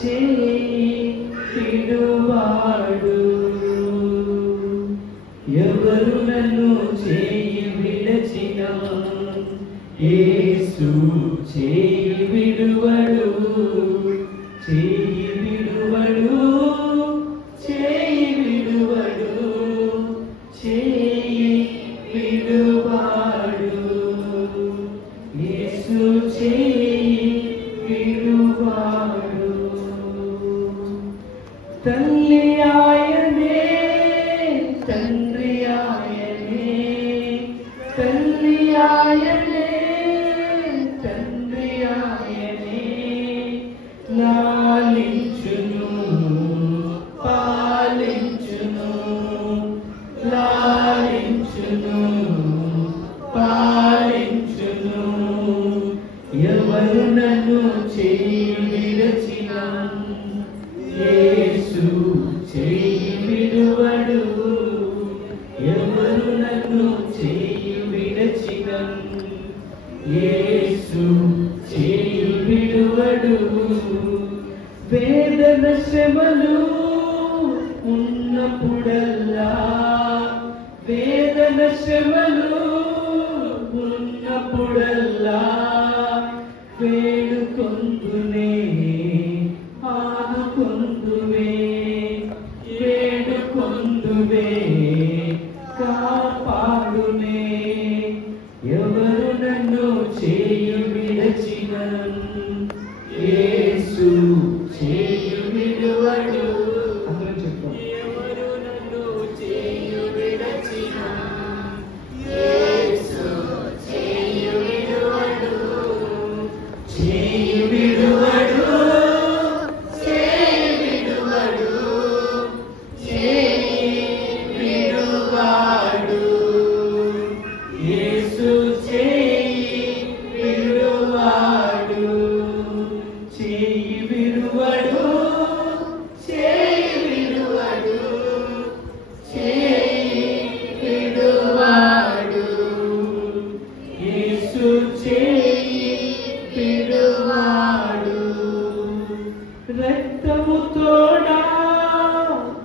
చేయి విడువాడు, ఎవరు నన్ను చేయి విడచిన యేసు చేయి విడువడు, చేయి విడువడు, చేయి విడువడు, చేయి విడువాడు, యేసు చేయి విడువాడు. తల్లి ఆయనే, తండ్రి ఆయనే, తల్లి ఆయనే, తండ్రి ఆయనే, లాలించును పాలించును, లాలించును పాలించును, ఎవరు నన్ను చేయి విడచిన యేసు చేయి విడువడు, ఎవరు నన్ను చేయి విడచిన యేసు చేయి విడువడు. వేదన శ్రమలు ఉన్నప్పుడల్లా, వేదన శ్రమలు ఉన్నప్పుడల్లా వేడుకొందునే ఆదుకొందువే, వేడుకొందువే కాపాడునే, ఎవరు నన్ను చేయి విడచిన యేసు చేయి విడువడు. అందరం చెప్తాం. ఎవరు నన్ను చేయి విడచిన యేసు చేయి విడువడు, చేయి విడువడు, చేయి విడువడు, చేయి విడువాడు, యేసు చేయి విడువాడు, చేయి విడువడు, చేయి విడువడు, చేయి విడువాడు, యేసు చేయి విడువాడు. రక్తము తోడా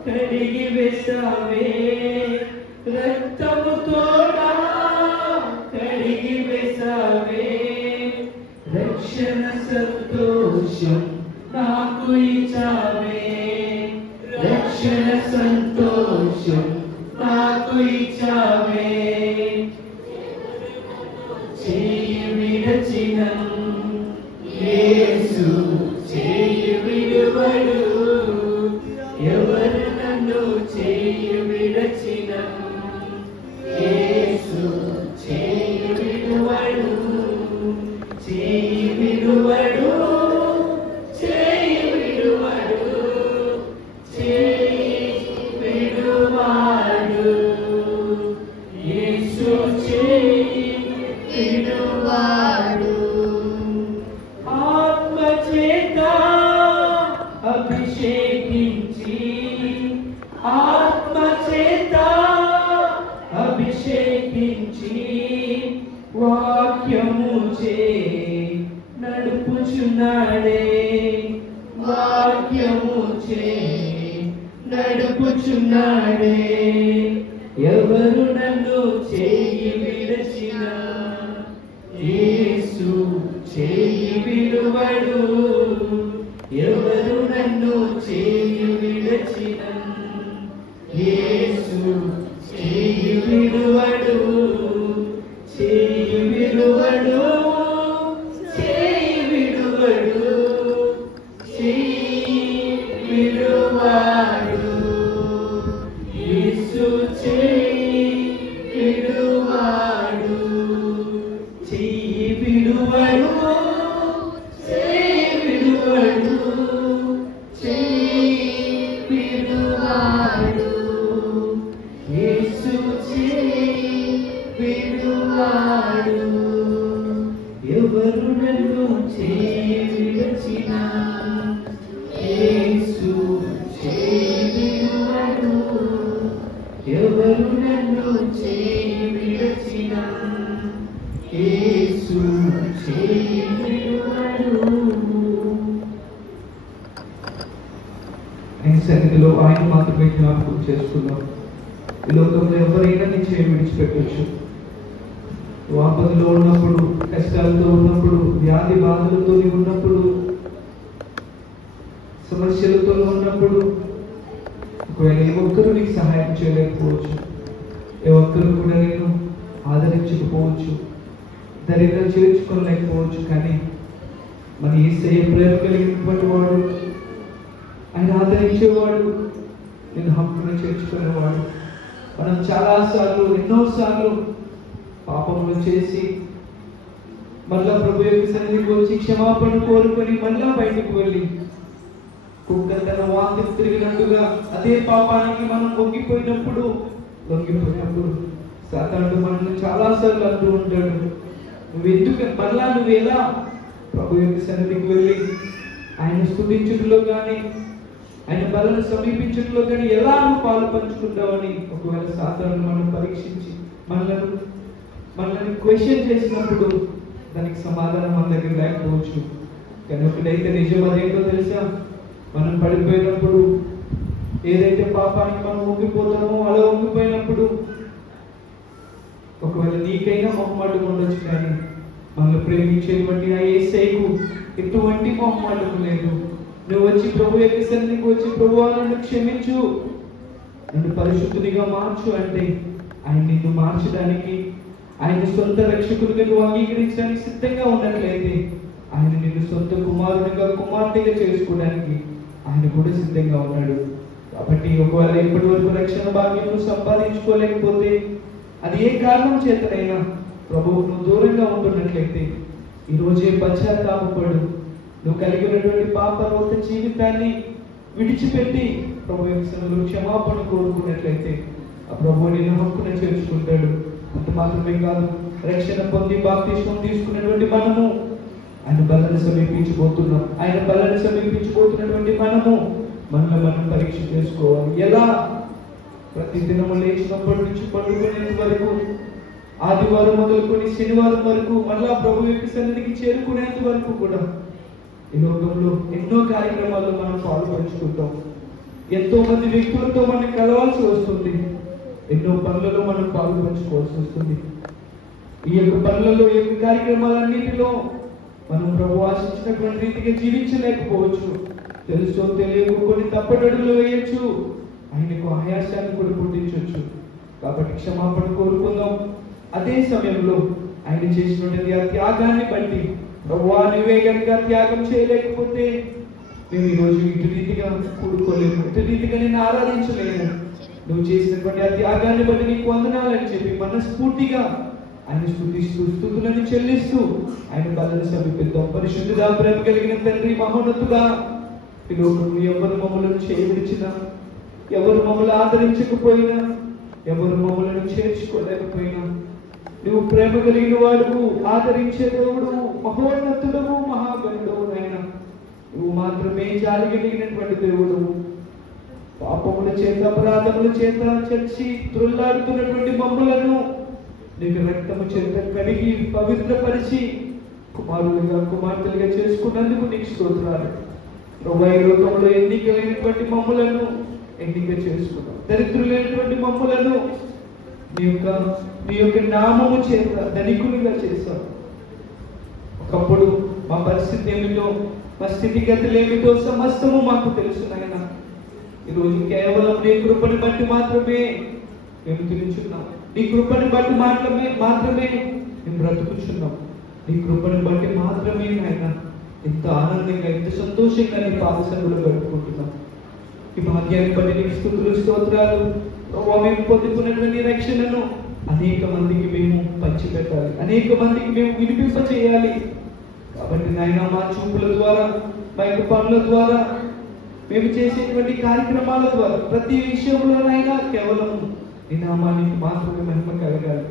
కడిగి వేసావే, రక్తము తోడా కడిగి వేసావే, రక్షణ సంతోషం నాకు ఇచ్చావే, రక్షణ సంతోషం నాకు ఇచ్చావే, చేయి విడచిన యేసు చేయి విడువడు, ఎవరు నన్ను చేయి విడచిన యేసు చేయి విడువడు, చేయి విడువడు, చేయి విడువడు, చేయి విడువాడు, యేసు చేయి విడువాడు. ఆత్మచేత అభిషేకించి, ఆత్మచేత అభిషేకించి, వాక్యము చే నడుపుచున్నాడే, వాక్యము చే నడుపుచున్నాడే, ఎవరు నన్ను చేయి విడచిన యేసు చేయి విడువడు, ఎవరు నన్ను చేయి విడచిన యేసు చేయి విడువడు, చేయి విడువడు, చేయి విడువడు, చేయి విడువాడు, యేసు చేయి విడువాడు, చేయి విడువడు, చేయి విడువడు, చేయి విడువాడు, యేసు చేయి విడువాడు, ఎవరు నన్ను చేయి విడచిన యేసు చేయి విడువడు, ఎవరు నన్ను చేయి విడచిన యేసు చేయి విడువడు. ఆయన సన్నిధిలో ఆయన మాత్రమే జ్ఞాపకం చేసుకుందాం. ఈ లోకంలో ఎవరైనా నీ చేయి విడిచిపెట్టచ్చు. ఆపదలో ఉన్నప్పుడు, కష్టాలతో ఉన్నప్పుడు, వ్యాధి బాధలతో ఉన్నప్పుడు, సమస్యలతో ఉన్నప్పుడు, ఒకవేళ ఏ ఒక్కరు నీకు సహాయం చేయలేకపోవచ్చు, ఏ ఒక్కరు కూడా నేను ఆదరించకపోవచ్చు, ధైర్యంగా చేర్చుకోలేకపోవచ్చు. కానీ మన యేసయ్య ప్రేమ కలిగినటువంటి వాడు, ఆయన ఆదరించేవాడు, నేను హక్కును చేర్చుకునేవాడు. మనం చాలాసార్లు, ఎన్నోసార్లు పాపములు చేసి మళ్ళా ప్రభు యొక్క సన్నిధికి వచ్చి క్షమాపణ కోరుకొని మళ్ళా బయటకు వెళ్ళి కుక్క తన వాంతి తిరిగినట్టుగా అదే పాపానికి మనం లొంగిపోయినప్పుడు సాతానుడు మనల్ని చాలాసార్లు అంటూ ఉంటాడు, నువ్వు ఎలా ప్రభు యొక్క సన్నిధికి వెళ్ళి ఆయన స్తుతించుటలో కానీ ఆయన బలను సమీపించడంలో కానీ ఎలా నువ్వు పాలు పంచుకుంటావని ఒకవేళ సాతానుడు మనం పరీక్షించి మనల్ని క్వశ్చన్ చేసినప్పుడు దానికి సమాధానం మన దగ్గర లేకపోవచ్చు. కానీ ఒకటైతే నిజం అదేంటో తెలుసా, మనం పడిపోయినప్పుడు ఏదైతే పాపానికి మనం వంగిపోతామో అలా వంగిపోయినప్పుడు ఒకవేళ నీకైనా మొహమాటం ఉండొచ్చు, కానీ మనల్ని ప్రేమించేటువంటి ఆ యేసయ్యకు ఎటువంటి మొహమాటం లేదు. నువ్వు వచ్చి ప్రభు యొక్క సన్నిధికి వచ్చి ప్రభువా నన్ను క్షమించు, నన్ను పరిశుద్ధునిగా మార్చు అంటే ఆయన నిన్ను మార్చడానికి, ఆయన సొంత రక్షకులుగా నువ్వు అంగీకరించడానికి సిద్ధంగా ఉన్నట్లయితే ఆయన నిన్ను సొంత కుమారునిగా కుమార్తెగా చేసుకోవడానికి ఆయన కూడా సిద్ధంగా ఉన్నాడు. కాబట్టి ఒకవేళ ఇప్పటి వరకు రక్షణ భాగ్యం నువ్వు సంపాదించుకోలేకపోతే, అది ఏ కారణం చేతనైనా ప్రభువుకు నువ్వు దూరంగా ఉంటున్నట్లయితే ఈరోజే పశ్చాత్తాపపడు. నువ్వు కలిగి ఉన్నటువంటి పాపరహిత జీవితాన్ని విడిచిపెట్టి ప్రభు యొక్క సన్నిధిలో క్షమాపణ కోరుకున్నట్లయితే ఆ ప్రభువు నిన్ను హక్కున చేర్చుకుంటాడు. అంత మాత్రమే కాదు, రక్షణ పొంది బాప్తిస్మం తీసుకున్నటువంటి మనము ఆయన బలను సమీపించబోతున్నాం. ఆయన బలను సమీపించబోతున్నటువంటి మనల్ని మనం పరీక్ష చేసుకోవాలి. ఎలా? ప్రతి దినము లేచినప్పటి నుంచి పండుకునేంత వరకు, ఆదివారం మొదలుకొని శనివారం వరకు, మళ్ళా ప్రభు యొక్క సన్నిధికి చేరుకునేంత వరకు కూడా ఈ లోకంలో ఎన్నో కార్యక్రమాల్లో మనం పాల్పంచుకుంటాం. ఎంతో మంది వ్యక్తులతో మనం కలవాల్సి వస్తుంది. ఎన్నో పనులలో మనం పాల్పంచుకోవాల్సి వస్తుంది. ఈ యొక్క పనులలో, ఈ యొక్క కార్యక్రమాలన్నింటిలో మనం ప్రభు ఆశించినటువంటి రీతిగా జీవించలేకపోవచ్చు. తెలుసో తెలియక కొన్ని తప్పటడుగులు వేయచ్చు, ఆయనకు ఆయాసాన్ని కూడా పుట్టించవచ్చు. కాబట్టి క్షమాపణ కోరుకుందాం. అదే సమయంలో ఆయన చేసినటువంటి ఆ త్యాగాన్ని బట్టి ప్రభువా నువ్వే కనుక త్యాగం చేయలేకపోతే మేము ఈరోజు ఇటు రీతిగా కూడుకోలేము, ఇటు రీతిగా నేను ఆరాధించలేము. నువ్వు చేసినటువంటి ఆ త్యాగాన్ని బట్టి నీకు వందనాలని చెప్పి మనస్ఫూర్తిగా ఆయన స్తుతిస్తూ స్తుతులను చెల్లిస్తూ ఆయన బలను సమీపిద్దాం. పరిశుద్ధుడా, ప్రేమ కలిగిన తండ్రి, మహోన్నతుడా, ఈ లోకంలో ఎవరు మమ్మలను చేయవిడిచినా, ఎవరు మమ్మల్ని ఆదరించకపోయినా, ఎవరు మమ్మలను చేర్చుకోలేకపోయినా, నువ్వు ప్రేమ కలిగిన వాడువు, ఆదరించే దేవుడు, మహోన్నతుడవు, మహాగణుడవు. నాయన నువ్వు మాత్రమే జాలి కలిగినటువంటి దేవుడు. పాపముల చేత, అపరాధముల చేత చచ్చి త్రుల్లాడుతున్నటువంటి మమ్మలను నీకు రక్తము చేత కడిగి పవిత్రపరిచి కుమారులుగా కుమార్తెలుగా చేసుకున్నందుకు నీకు స్తోత్రాలు. ప్రభువా, ఈ లోకంలో ఎన్నికలైనటువంటి మమ్మలను ఎన్నిక చేసుకున్నాం. దరిద్రులైనటువంటి మమ్మలను నీ యొక్క నామము చేత ధనికులుగా చేశావు. ఒకప్పుడు మా పరిస్థితి ఏమిటో, మా స్థితిగతులు ఏమిటో సమస్తము మాకు తెలుసు నాయన. ఈరోజు కేవలం నీ కృపని బట్టి మాత్రమే మేము తిరుగుచున్నాం. నీ కృపని బట్టి మాత్రమే మేము బ్రతుకుచున్నాం. నీ కృపని బట్టి మాత్రమే నాయన ఎంత ఆనందంగా, ఎంత సంతోషంగా నీ పాదసంలో గడుపుకుంటున్నాం. ఈ భాగ్యాన్ని బట్టి నీకు స్తుతులు, స్తోత్రాలు. మేము పొందుకున్నటువంటి రక్షణను అనేక మందికి మేము పంచిపెట్టాలి, అనేక మందికి మేము వినిపింప చేయాలి. కాబట్టి నాయన మా చూపుల ద్వారా, మా యొక్క పనుల ద్వారా, మేము చేసేటువంటి కార్యక్రమాల ద్వారా, ప్రతి విషయంలోనైనా కేవలం నీ నామానికి మాత్రమే మహిమ కలగాలి.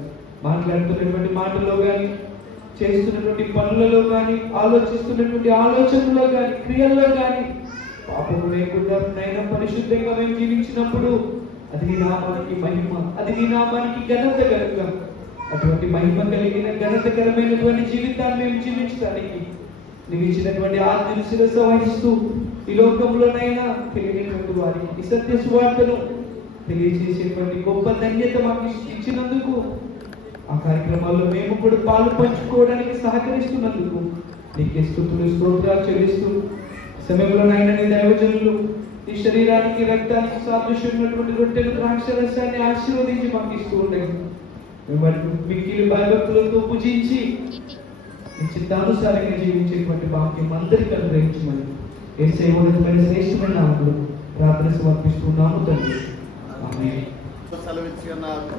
మాట్లాడుతున్నటువంటి మాటల్లో కానీ, చేస్తున్నటువంటి పనులలో కానీ, ఆలోచిస్తున్నటువంటి ఆలోచనలో కానీ, క్రియల్లో కానీ పాపము లేకుండా నైనా పరిశుద్ధంగా మేము జీవించినప్పుడు అది నీ నామానికి మహిమ, అది నీ నామానికి ఘనత కనుక అటువంటి మహిమ కలిగిన ఘనతకరమైనటువంటి జీవితాన్ని మేము జీవించడానికి నీవు ఇచ్చినటువంటి ఆజ్ఞను శిరస్సు వహిస్తూ ఈ లోకంలోనైనా తెలియనటువంటి వారికి ఈ సత్య సువార్తను తెలియజేసేటువంటి గొప్ప ధన్యత మాకు ఇచ్చినందుకు, ఆ కార్యక్రమాల్లో మేము కూడా పాలు పంచుకోవడానికి సహకరిస్తున్నందుకు నీకే స్తుతులు స్తోత్రాలు చెల్లిస్తూ, సమయంలోనైనా నీ దైవజనులు నీ శరీరానికి రక్తానికి సాదృశ్యమైనటువంటి రొట్టెలు ద్రాక్షరసాన్ని ఆశీర్వదించి మాకు ఇస్తూ ఉండగా మేము మిక్కిలి భయభక్తులతో పూజించి నీ చిత్తానుసారంగా జీవించేటువంటి భాగ్యం అందరికీ అనుగ్రహించమని యేసయ్య ఉన్నతమైన శ్రేష్టమైన నామములో ప్రార్థన సమర్పిస్తున్నాము తండ్రి. ఆమేన్. సెలవిచ్చి ఉన్నారు.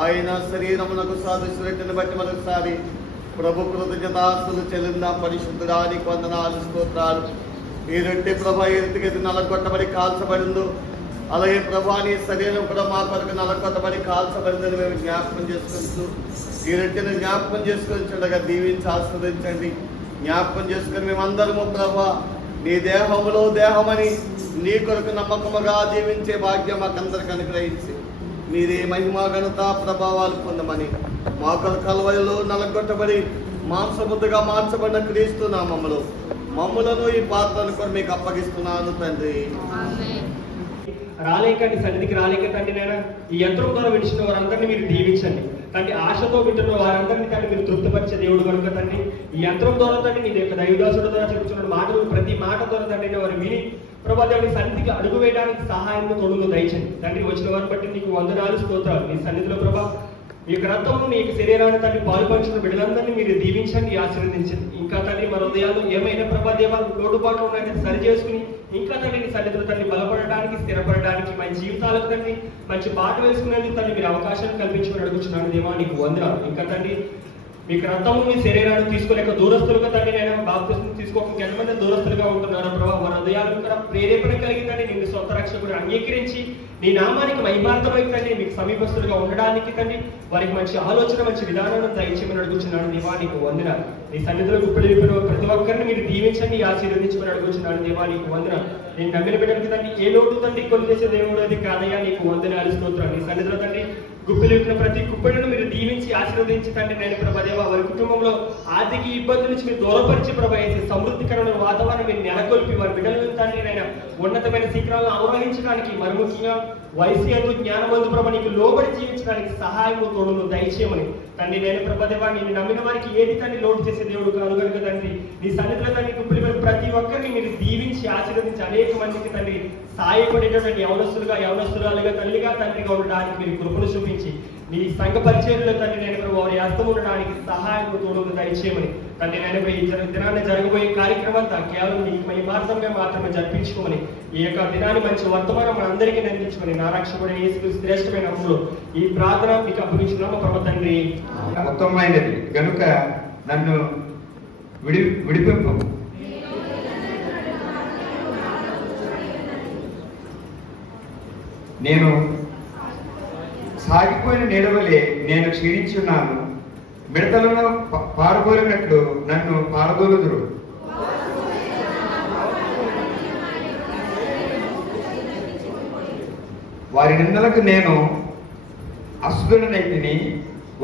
ఆయన శరీరమునకు సాదృశ్యతను బట్టి మరొకసారి ప్రభు కృతజ్ఞతాస్తులు చెల్లిందా. పరిశుద్ధుడానికి వందనాలు స్తోత్రాలు. ఈ రొట్టె ప్రభా ఏ రీతిగా నలగొట్టబడి కాల్చబడిందో, అలాగే ప్రభా నీ శరీరం కూడా మా కొరకు నలగొట్టబడి కాల్చబడిందని మేము జ్ఞాపకం చేసుకుంటూ ఈ రొట్టెను జ్ఞాపకం చేసుకొని చూడగా దీవించి ఆస్వాదించండి. జ్ఞాపకం చేసుకొని మేమందరము ప్రభా నీ దేహములో దేహమని నీ కొరకు నమ్మకముగా జీవించే భాగ్యం మాకందరికి అనుగ్రహించి మీరే మహిమా ఘనత ప్రభావాలు పొందమని మా కొరకు కల్వరిలో నలగొట్టబడి మాంసముద్దగా మార్చబడిన క్రీస్తు నామములో మమ్ములను ఈ పాత్రను కూడా మీకు అప్పగిస్తున్నాను తండ్రి. రాలేకండి సన్నిధికి రాలేక తండ్రి నేను ఈ యంత్రం ద్వారా విడిచిన వారందరినీ మీరు దీవించండి తండ్రి. ఆశతో వింటున్న వారందరినీ తండ్రి మీరు తృప్తిపరిచే దేవుడు కనుక తండ్రి ఈ యంత్రం ద్వారా తండ్రి నీ యొక్క దైవదాసుల ద్వారా చెప్తున్న మాటలు ప్రతి మాట ద్వారా తండ్రి వారు విని ప్రభా దేవుని సన్నిధికి అడుగు వేయడానికి సహాయం తోడును దయచండి తండ్రి. వచ్చిన వారిని బట్టి నీకు వందనాలు స్తోత్రాలు. నీ సన్నిధిలో ప్రభా ఈ యొక్క రక్తము నీ యొక్క శరీరాన్ని తండ్రి పాలు పంచిన బిడ్డలందరినీ మీరు దీవించండి, ఆశీర్వదించండి. ఇంకా తండ్రి మన హృదయాలు ఏమైనా ప్రభా దేవాలు లోటుపాట్లు ఉన్నాయని సరి చేసుకుని ఇంకా తండ్రి నీ సన్నిధిలో తండ్రి బలపడడానికి స్థిరపడడానికి మన జీవితాలకు తండ్రి మంచి బాట వేసుకునేందుకు తండ్రి మీరు అవకాశాన్ని కల్పించుకుని అడుగుతున్నాను దేవా నీకు వందనాలు. ఇంకా తండ్రి మీకు రక్తము మీ శరీరాన్ని తీసుకోలేక దూరస్తులుగా తండ్రి నేను బాప్తిస్మం తీసుకోక ఎంతమంది దూరస్తులుగా ఉంటున్నారు ప్రభావ వారి హృదయాలు కూడా ప్రేరేపణ కలిగిందండి నిన్ను సొంత రక్షకుడు అంగీకరించి నీ నామానికి మహిమార్థమై తండ్రి మీకు సమీపస్తులుగా ఉండడానికి తండ్రి వారికి మంచి ఆలోచన మంచి విధానాన్ని దయచేయమని అడుగుతున్నాను దేవా నీకు వందనాలు. నీ సన్నిధిలో గుప్పిడిపోయిన ప్రతి ఒక్కరిని మీరు దీవించండి, ఆశీర్వదించమని అడుగుతున్నాను దేవా నీకు వందనాలు. నేను నమ్మిన బిడ్డలకి తండ్రి ఏ లోటు తండ్రి కొన్ని చేసే దేవుడు అది కాదయ్యా నీకు వందనాలు స్తోత్రాలు. నీ సన్నిధిలో తండ్రి గుప్పిలిపిన ప్రతి కుప్పడిని మీరు దీవించి ఆశీర్వదించి తండ్రి నేను ప్రభదేవ వారి కుటుంబంలో ఆర్థిక ఇబ్బందుల నుంచి మీరు దూరపరిచి ప్రభావించి సమృద్ధికరమైన వాతావరణం మీరు నెలకొల్పి వారి బిడ్డలను తండ్రి నేను ఉన్నతమైన శిఖరాలను ఆరోహించడానికి మరి ముఖ్యంగా వయసు ఎందు జ్ఞానవంతు ప్రభ నీకు లోబడి జీవించడానికి సహాయము తోడును దయచేయమని తండ్రి నేను ప్రభదేవ నేను నమ్మిన వారికి ఏది తండ్రి లోటు చేసే దేవుడు కాను కనుక తండ్రి నీ సన్నిధిలో తండ్రి గుప్పిలిపిన ప్రతి ఒక్కరిని మీరు దీవించి ఆశీర్వదించి అనేక మందికి తండ్రి సాయపడేటటువంటి యవనస్తురాలుగా తల్లిగా తండ్రిగా ఉండడానికి మీరు కృపను చూపించి నీ సంఘ పరిచయంలో తండ్రి నేను వారి హస్తం ఉండడానికి సహాయం తోడును దయచేయమని తండ్రి నేను ఈ దినాన్ని జరగబోయే కార్యక్రమంతా కేవలం నీ మహిమార్థంగా మాత్రమే జరిపించుకోమని ఈ యొక్క దినాన్ని మంచి వర్తమానం మన అందరికీ అందించుకొని నా రక్షకుడు యేసు శ్రేష్టమైన అప్పుడు ఈ ప్రార్థన మీకు అప్పగించున్నాము ప్రభు తండ్రి. ఉత్తమమైనది కనుక నన్ను విడిపింపు. నేను సాగిపోయిన నీడవలే నేను క్షీణించున్నాను, మిడతలను పారబోలినట్లు నన్ను పారదోలుదురు. వారి నిందలకు నేను అశుద్ధుడనైతిని,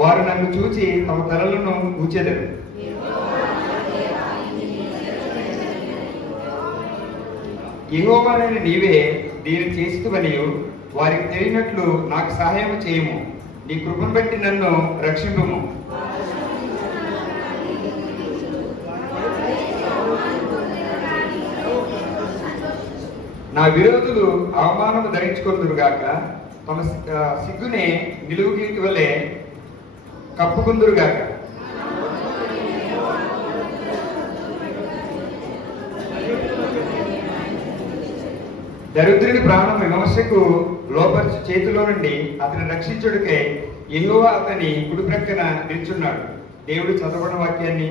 వారు నన్ను చూచి తమ తలలను ఊచెదరు. యెహోవానైన నీవే దీన్ని చేస్తువనియు వారికి తెలియనట్లు నాకు సహాయం చేయము. నీ కృపను బట్టి నన్ను రక్షింపుము. నా విరోధులు అవమానము ధరించుకొందురుగాక, తమ సిగ్గునే నిలువు కీర్తి వలె కప్పుకుందురుగాక. దరిద్రుని ప్రాణం విమర్శకు లోపరిచి చేతిలో నుండి అతని రక్షించుడికై యెహోవా అతని కుడి ప్రక్కన నిల్చున్నాడు. దేవుడు చదవబడిన వాక్యాన్ని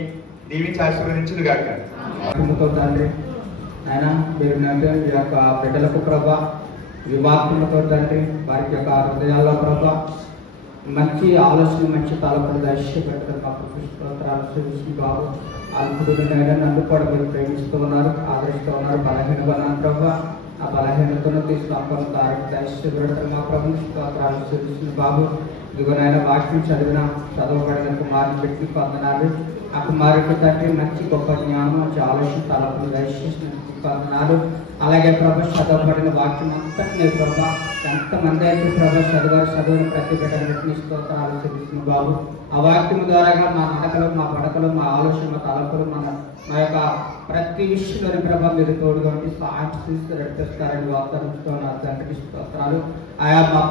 దీవించి ఆశీర్వదించునుగాక. తండ్రి ఆయన మీరు ఈ యొక్క బిడ్డలకు ప్రభా వివాహములతో తండ్రి వారికి యొక్క హృదయాల్లో ప్రభా మంచి ఆలోచన మంచి తలపడి దర్శి పెట్టడం స్తోత్రాలు చూసి బాబు అల్పుడునైనా నన్ను కూడా మీరు ప్రేమిస్తూ ఉన్నారు, ఆదరిస్తూ ఉన్నారు. బలహీనమన్నాను ప్రభా, ఆ బలహీనతను తీసుకున్న దర్శిపెట్టడం మా ప్రభు స్తోత్రాలు చూసి బాబు ఇదిగోనైనా వాక్యం చదివిన చదవబడిన కుమారుని పెట్టి పొందనాలు ఆ కుమారుడు తండ్రి మంచి గొప్ప జ్ఞానం మంచి ఆలోచన తలపులు దయచేసినారు. అలాగే ప్రభా చదవబడిన వాక్యం అంతటినీ ప్రభా ఎంతమంది అయితే ప్రభా చదువుని ప్రతి బిడ్డలన్నింటినీ స్తోత్రాలు తెలుస్తుంది బాబు. ఆ వాక్యం ద్వారాగా మా నడకలు మా పడకలు మా ఆలోచన మా తలపులు మా యొక్క ప్రతి విషయంలోని ప్రభా మీరు తోడుగా ఉండి సహాయం చేసి నడిపిస్తారని వాగ్దానంతో నా తండ్రికి స్తోత్రాలు. ఆయా మా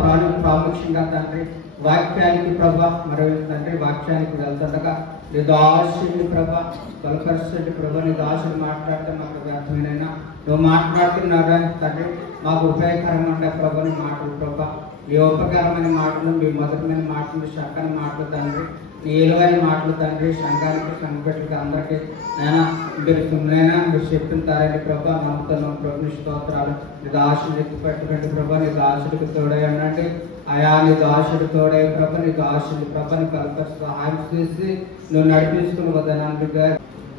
ప్రాముఖ్యంగా తండ్రి వాక్యానికి ప్రభా మరియు తండ్రి వాక్యానికి వెళ్తుండగా నీ దాసుని ప్రభా బలపరచండి ప్రభా. నీ దాసుని మాట్లాడితే మాకు వ్యర్థమైనా నువ్వు మాట్లాడుతున్నారా తండ్రి మాకు ఉపయోగకరంగా ఉండే ప్రభాని మాటలు ప్రభా. ఈ ఉపకారమైన మాటలు మీ మధురమైన మాటలు చక్కని మాటలు తండ్రి నీ ఏలువైన మాటలు తండ్రి సంఘానికి సంఘపెట్టుకు అందరికీ నేను మీరు సుమ్మైనా మీరు చెప్తుంటారని ప్రభా నమ్ముతున్నాం ప్రభు. స్తోత్రాలు. నీ దాసుని ఎత్తి పెట్టుకోండి ప్రభా. నీ దాసుడికి తోడై అనండి అయా. నీ దాసుడు తోడై ప్రభ నీ దాసుడి ప్రభని కల్ప సహాయం చేసి నువ్వు నడిపిస్తున్న వదనాలుగా.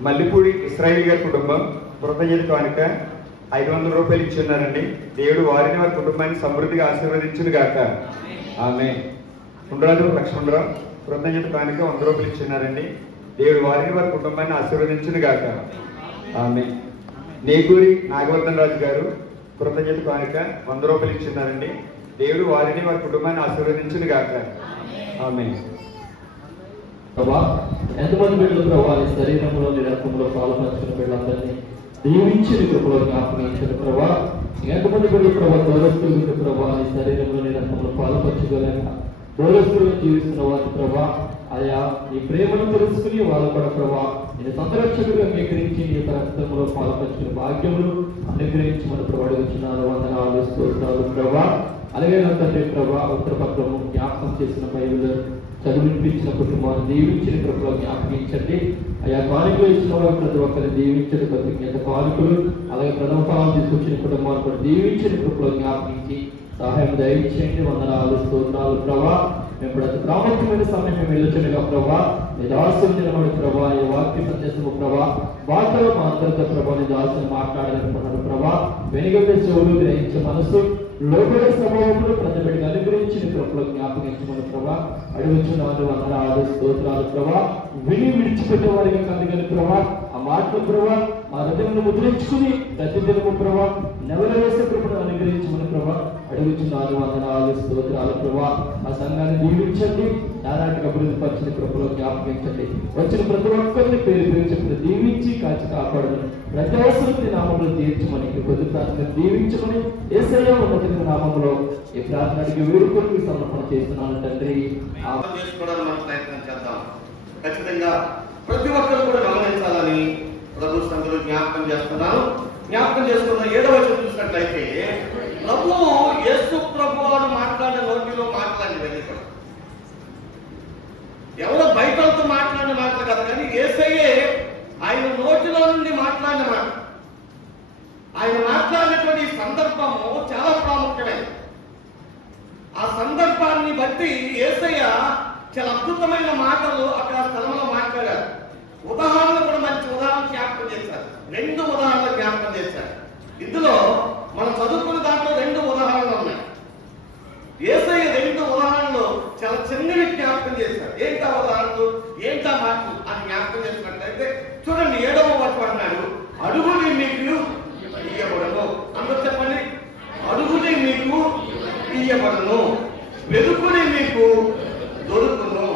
మల్లిపూడి ఇస్రాయిల్ గారి కుటుంబం కృతజ్ఞత కానుక 500 రూపాయలు ఇచ్చున్నారండి. దేవుడు వారిని వారి కుటుంబాన్ని సమృద్ధిగా ఆశీర్వదించును గాక. ఆమె ఉండరాజు లక్ష్మణరావు కృతజ్ఞత కానుక 100 రూపాయలు ఇచ్చున్నారండి. దేవుడు వారిని వారి కుటుంబాన్ని ఆశీర్వదించును గాక. ఆమె నేగూరి నాగవర్ధన్ రాజు గారు కృతజ్ఞత కానుక 100 రూపాయలు ఇచ్చున్నారండి. దేవుడు వారిని వారి కుటుంబాన్ని ఆశీర్వదించును గాక. ఆమె ప్రభా ఎంతమంది బిడ్డలు ప్రభా నీ శరీరంలో నీ రక్తంలో పాల్పంచుకున్న బిడ్డలందరినీ దీవించిన కృపలో జ్ఞాపకించిన ప్రభా. ఎంతమంది బిడ్డలు ప్రభా దూరస్తులు ప్రభా నీ శరీరంలో నీ రక్తంలో పాల్పంచుకోలేక దూరస్తులు జీవిస్తున్న వారి ప్రభా అయా నీ ప్రేమను తెలుసుకుని వాళ్ళు కూడా ప్రభా నేను సంరక్షకుడిగా అంగీకరించి నీ యొక్క రక్తంలో పాల్పంచుకునే భాగ్యములు అనుగ్రహించి మన ప్రభావి వచ్చినారు. వందనాలు స్తోత్రాలు ప్రభా. అలాగే నా తండ్రి ప్రభా ఉత్తర పత్రము జ్ఞాపకం చేసిన బైబిల్ చదివించిన కుటుంబాన్ని దీవించిన కృపలో జ్ఞాపకించండి. అయా కానుకలు ఇచ్చిన వారు ప్రతి ఒక్కరిని దీవించండి. కృతజ్ఞత కానుకలు అలాగే ప్రథమ ఫలం తీసుకొచ్చిన కుటుంబాన్ని కూడా దీవించిన కృపలో జ్ఞాపకించి సహాయం దయచేయండి. వందనాలు స్తోత్రాలు ప్రభా. మేము ఇప్పుడు అతి ప్రాముఖ్యమైన సమయం మేము వెళ్ళొచ్చుగా ప్రభా. నీ దాసులు నిలబడి ప్రభా ఈ వాక్య సందేశము ప్రభా వార్తలో మా అందరితో ప్రభా నీ దాసులు మాట్లాడాలనుకున్నాడు ప్రభా. వెనుగంటే చెవులు గ్రహించే మనసు లోపల స్వభావంలో ప్రతి బిడ్డకి అనుగ్రహించిన కృపలో జ్ఞాపకించమని ప్రభా అడుగుచున్న వారు వందనాలు స్తోత్రాలు ప్రభా. విని విడిచిపెట్టే వారిగా కలిగిన ప్రభా ఆ మాటలు ప్రభా మా హృదయంలో ముద్రించుకుని ప్రతి దినము ప్రభా నెవరవేసే కృపను అనుగ్రహించమని ప్రభా అడుగుచున్నాను. వందనాలు స్తోత్రాలు ప్రభా. ఆ సంఘాన్ని దీవించండి. నానాటికి అభివృద్ధి పరిచిన కృపలో జ్ఞాపకించండి. వచ్చిన ప్రతి ఒక్కరిని పేరు పేరు చెప్పిన దీవించి కాచి కాపాడను. ప్రతి అవసరం నామంలో తీర్చమని కొద్ది ప్రార్థన దీవించమని యేసయ్య ఉన్నత నామంలో ఈ ప్రార్థనకి వేడుకొని సమర్పణ చేస్తున్నాను తండ్రి. చేసుకోవడానికి మనం ప్రయత్నం చేద్దాం. ఖచ్చితంగా ప్రతి ఒక్కరు కూడా గమనించాలని ప్రభు సంఘంలో జ్ఞాపకం చేస్తున్నాను. జ్ఞాపకం చేసుకున్న 7వ వచనం చూసినట్లయితే ప్రభు యేసు ప్రభు వారు మాట్లాడిన నోటిలో మాట్లాడినది కూడా ఎవరో బయటతో మాట్లాడిన మాటలు కాదు, కానీ యేసయ్యే ఆయన నోటిలో నుండి మాట్లాడిన మాట. ఆయన మాట్లాడినటువంటి సందర్భము చాలా ప్రాముఖ్యమైనది. ఆ సందర్భాన్ని బట్టి యేసయ్య చాలా అద్భుతమైన మాటలు అక్కడ స్థలంలో మాట్లాడారు. ఉదాహరణలు కూడా మంచి ఉదాహరణ జ్ఞాపకం చేశారు. 2 ఉదాహరణలు జ్ఞాపకం చేశారు. ఇందులో మనం చదువుకున్న దాంట్లో 2 ఉదాహరణలు ఉన్నాయి. యేసయ్య 2 ఉదాహరణలు చాలా చిన్నవి జ్ఞాపకం చేశారు. ఏంటా ఉదాహరణలు ఏంటా మాటలు అని జ్ఞాపకం చేసినట్లయితే చూడండి 7వ వచనం అన్నాడు, అడుగుని మీకు ఇయ్యబడను. అందరూ చెప్పండి, అడుగుని మీకు ఇయ్యబడను, వెతుకుని మీకు దొరుకును,